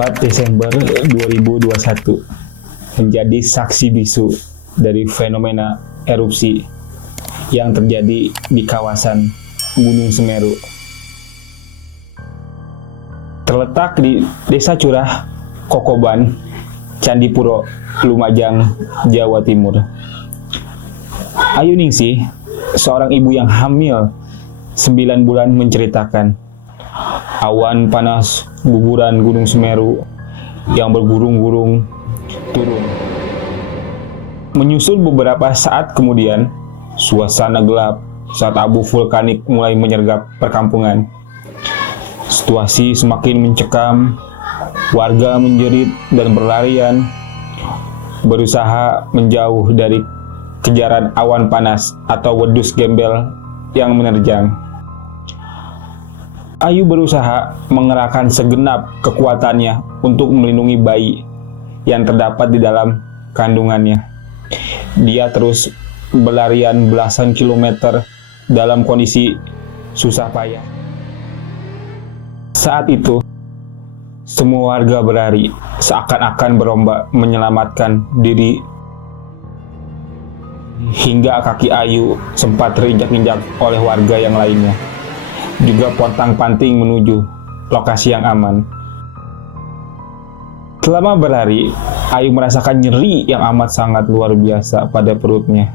4 Desember 2021 menjadi saksi bisu dari fenomena erupsi yang terjadi di kawasan Gunung Semeru. Terletak di Desa Curah, Kokoban, Candipuro, Lumajang, Jawa Timur. Ayu Ningsih, seorang ibu yang hamil 9 bulan, menceritakan awan panas guguran Gunung Semeru yang bergurung-gurung turun. Menyusul beberapa saat kemudian, suasana gelap saat abu vulkanik mulai menyergap perkampungan. Situasi semakin mencekam, warga menjerit dan berlarian, berusaha menjauh dari kejaran awan panas atau wedus gembel yang menerjang. Ayu berusaha mengerahkan segenap kekuatannya untuk melindungi bayi yang terdapat di dalam kandungannya. Dia terus berlarian belasan kilometer dalam kondisi susah payah. Saat itu, semua warga berlari seakan-akan berlomba menyelamatkan diri, hingga kaki Ayu sempat terinjak-injak oleh warga yang lainnya, juga pontang-panting menuju lokasi yang aman. Selama berlari, Ayu merasakan nyeri yang amat sangat luar biasa pada perutnya.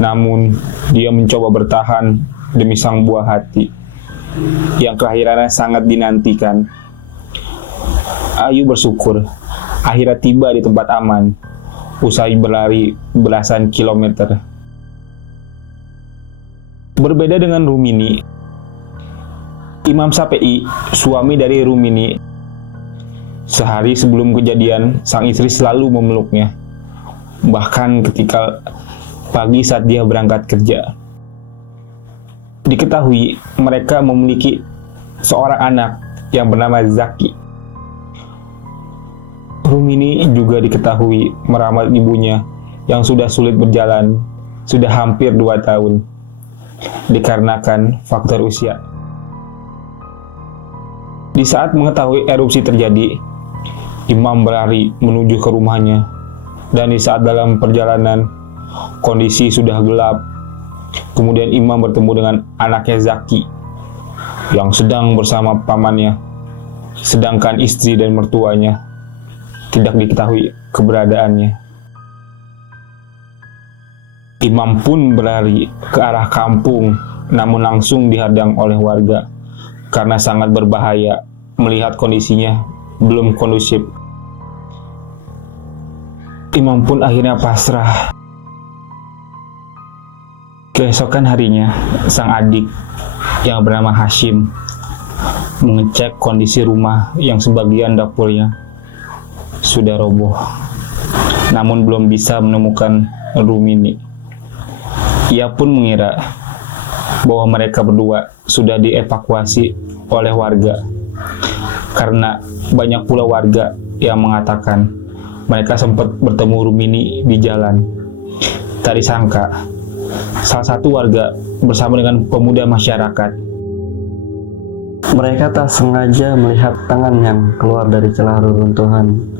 Namun, dia mencoba bertahan demi sang buah hati yang kelahirannya sangat dinantikan. Ayu bersyukur akhirnya tiba di tempat aman usai berlari belasan kilometer. Berbeda dengan Rumini, Imam Syafi'i, suami dari Rumini, sehari sebelum kejadian, sang istri selalu memeluknya, bahkan ketika pagi saat dia berangkat kerja. Diketahui mereka memiliki seorang anak yang bernama Zaki. Rumini juga diketahui merawat ibunya yang sudah sulit berjalan sudah hampir 2 tahun dikarenakan faktor usia. Di saat mengetahui erupsi terjadi, Imam berlari menuju ke rumahnya, dan di saat dalam perjalanan kondisi sudah gelap. Kemudian Imam bertemu dengan anaknya Zaki yang sedang bersama pamannya, sedangkan istri dan mertuanya tidak diketahui keberadaannya. Imam pun berlari ke arah kampung, namun langsung dihadang oleh warga karena sangat berbahaya melihat kondisinya belum kondusif. Imam pun akhirnya pasrah. Keesokan harinya, sang adik yang bernama Hashim mengecek kondisi rumah yang sebagian dapurnya sudah roboh, namun belum bisa menemukan Rumini. Ia pun mengira bahwa mereka berdua sudah dievakuasi oleh warga, karena banyak pula warga yang mengatakan mereka sempat bertemu Rumini di jalan. Tak disangka, salah satu warga bersama dengan pemuda masyarakat, mereka tak sengaja melihat tangan yang keluar dari celah reruntuhan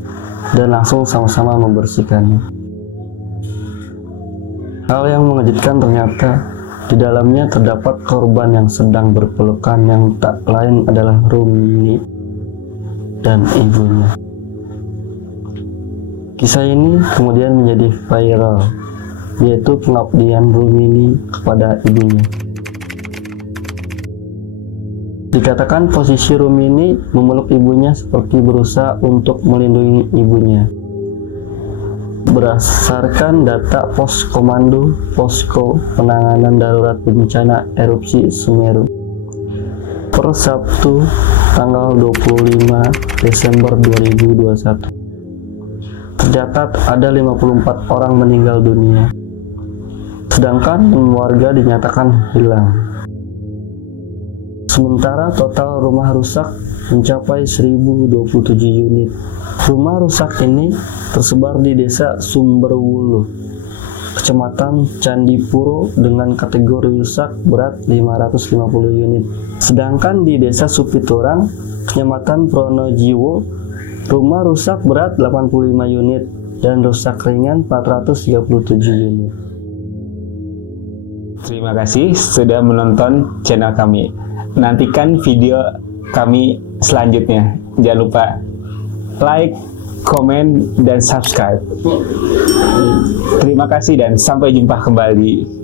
dan langsung sama-sama membersihkannya. Hal yang mengejutkan ternyata di dalamnya terdapat korban yang sedang berpelukan yang tak lain adalah Rumini dan ibunya. Kisah ini kemudian menjadi viral, yaitu pengabdian Rumini kepada ibunya. Dikatakan posisi Rumini memeluk ibunya seperti berusaha untuk melindungi ibunya. Berdasarkan data Posko Penanganan Darurat Bencana Erupsi Semeru, per Sabtu tanggal 25 Desember 2021, tercatat ada 54 orang meninggal dunia, sedangkan warga dinyatakan hilang. Sementara total rumah rusak mencapai 1027 unit. Rumah rusak ini tersebar di Desa Sumberwulu, Kecamatan Candipuro dengan kategori rusak berat 550 unit. Sedangkan di Desa Supiturang Kecamatan Pronojiwo, rumah rusak berat 85 unit dan rusak ringan 437 unit. Terima kasih sudah menonton channel kami. Nantikan video kami selanjutnya. Jangan lupa like, komen, dan subscribe. Terima kasih dan sampai jumpa kembali.